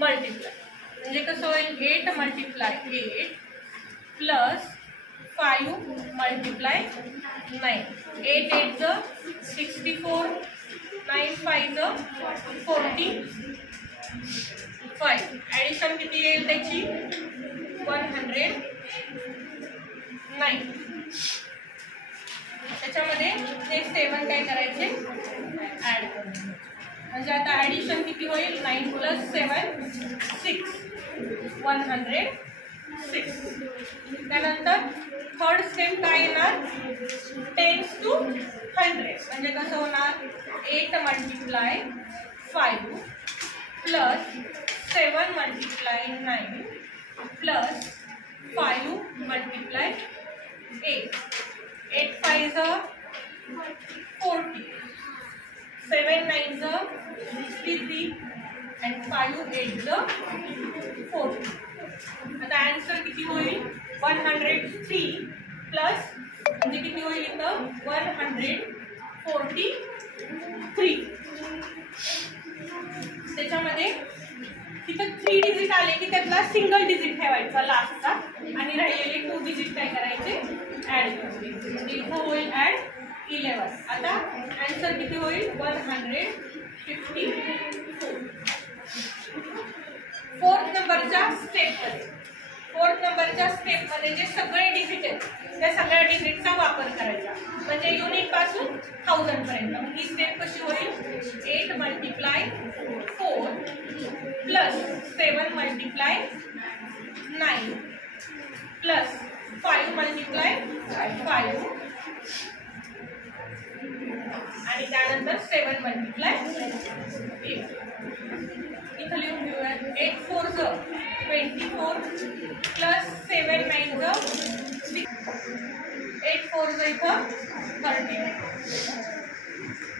Multiply म्हणजे कसं होईल 8 मल्टिप्लाय 8 प्लस 5 मल्टिप्लाय 9. 8 8 64, 9 5 45. ॲडिशन किती येईल त्याची 109. त्याच्यामध्ये हे 7 काय करायचे ॲड करायचे. म्हणजे आता ॲडिशन किती होईल 9 + 7 6 106. त्यानंतर थर्ड स्टेप काय येणार 10 to 100. म्हणजे कसं होणार 8 multiply 5 plus 7 multiply 9 plus 5 multiply 8. 8 5 40, 7 9 63 and 5 8 40. आता आन्सर किती होईल 103 प्लस म्हणजे किती होईल इथं 143. त्याच्यामध्ये तिथं 3 डिजिट आले की त्यातला सिंगल डिजिट ठेवायचा लास्टचा आणि राहिलेले 2 डिजिट काय करायचे ऍड करायचे. म्हणजे इथं होईल ऍड 11. आता आन्सर किती होईल 154. फोर्थ नंबरच्या स्टेपमध्ये जे सगळे डिजिट आहेत त्या सगळ्या डिजिटचा वापर करायचा. म्हणजे युनिट पासून 1000 पर्यंत. ही स्टेप कशी होईल 8 multiply 4 plus 7 multiply 9 plus 5 multiply 5 आणि त्यानंतर 7 मल्टिप्लाय 8. इथं लिहून घेऊया 8 4 24 प्लस 7 9 6. 8 4 इथं 30.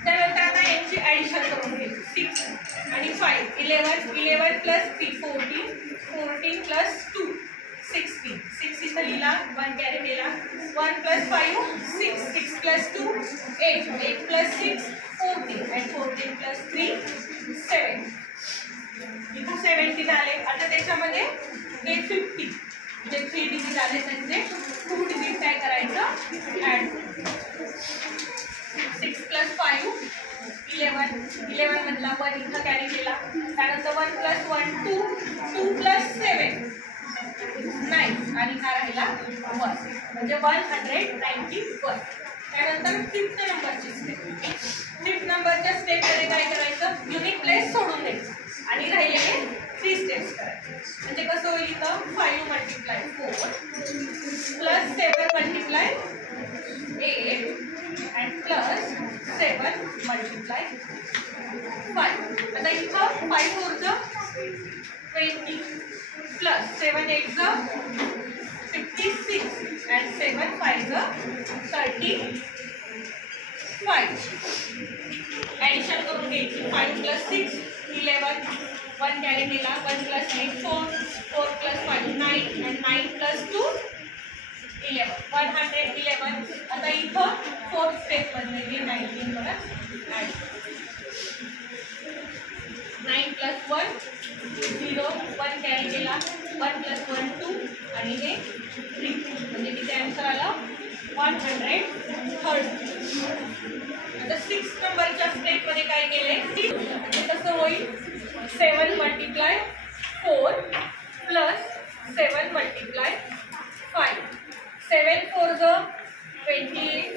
त्यानंतर आता यांची ॲडिशन करून घ्यायची 6 आणि 5 11 11 प्लस 3 14 14 प्लस 2 16. 6 इथं लिहिला 1 कॅरी केला 1 plus 5 6 6 plus 2 8 8 plus 6 14 and 14 plus 3 7. इथं 17 आले. आता त्याच्यामध्ये ते 50 जे 3 डिजिट आले त्यांचे 2 डिजिट काय करायचं ॲड. 6 प्लस 5 11 11 मधला 1 इथं कॅरी केला. त्यानंतर 1 प्लस 1 2 2 प्लस 7 9 आणि हा राहिला 1 म्हणजे 191. त्यानंतर 5th नंबरची स्टेप. 5th नंबरच्या स्टेपमध्ये काय करायचं युनिट प्लेस सोडून द्यायचं आणि राहिलेले 3 स्टेप्स करायचे. म्हणजे कसं होईल इथं 5 multiply 4 plus 7 multiply 8 and plus 7 multiply 5. आता इथं 5 4 20 प्लस 7 8 56 and 7 5 35. ॲडिशन करून घ्यायची 5 प्लस 6 11 1 कॅरी केला 1 प्लस 8 4 4 प्लस 5 9 and 9 प्लस 2 11 111. आता इथं 4th स्टेपमध्ये हे 19 बघा ॲड 9 प्लस 1 0 1 कॅरी केला 1 प्लस 1 2 आणि हे 3. म्हणजे किती आन्सर आलं 130. आता 6th नंबरच्या स्टेपमध्ये काय केले म्हणजे कसं होईल 7 मल्टिप्लाय 4 प्लस 7 मल्टिप्लाय 5. 7 4 28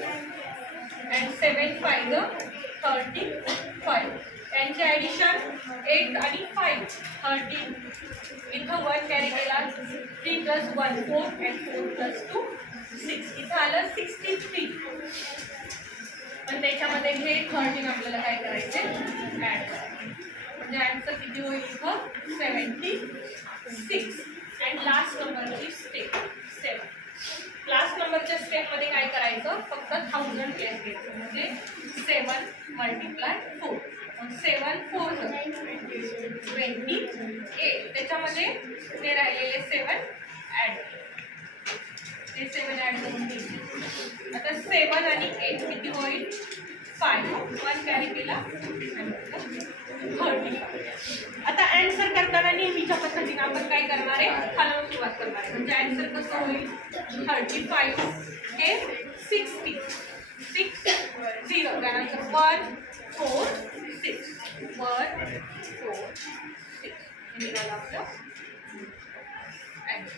and 7 5 35. त्यांचे ॲडिशन 8 आणि 5 13. इथं 1 कॅरी केला 3 प्लस 1 4 and 4 प्लस 2 6. इथं आलं 63. पण त्याच्यामध्ये हे 13 आपल्याला काय करायचे ॲड करायचे. म्हणजे आन्सर किती होईल इथं 76. अँड लास्ट नंबरची स्टेप 7. लास्ट नंबरच्या स्टेपमध्ये काय करायचं फक्त 1000 प्लेस घ्यायचं. म्हणजे 7 मल्टिप्लाय 4 7 4 28. त्याच्यामध्ये ते राहिलेले 7 ॲड ते 7 ॲड करून घ्यायचे. आता 7 आणि 8 किती होईल 5 1 कॅरी केला 30. आता आन्सर करताना नेहमी नेहमीच्या पद्धतीने आपण काय करणार आहे, खालून सुरुवात करणार आहे. म्हणजे आन्सर कसं होईल, 35 हे 60 6 0 त्यानंतर 1 4 6 1 4 6 निघालं आपलं आन्सर.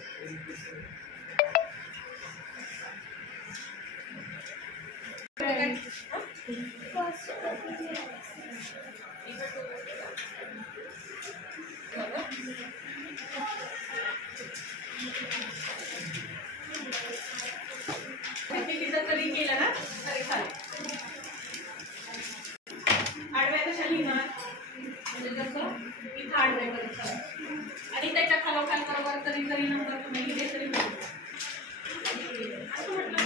जरी केलं ना तरी चालेल. आडव्या कशा लिहिणार, म्हणजे जसं इथं आडव्या करायचं आणि त्याच्या खालोखाल बरोबर तरी जरी नंबर तुम्ही लिहिले तरी असं म्हटलं.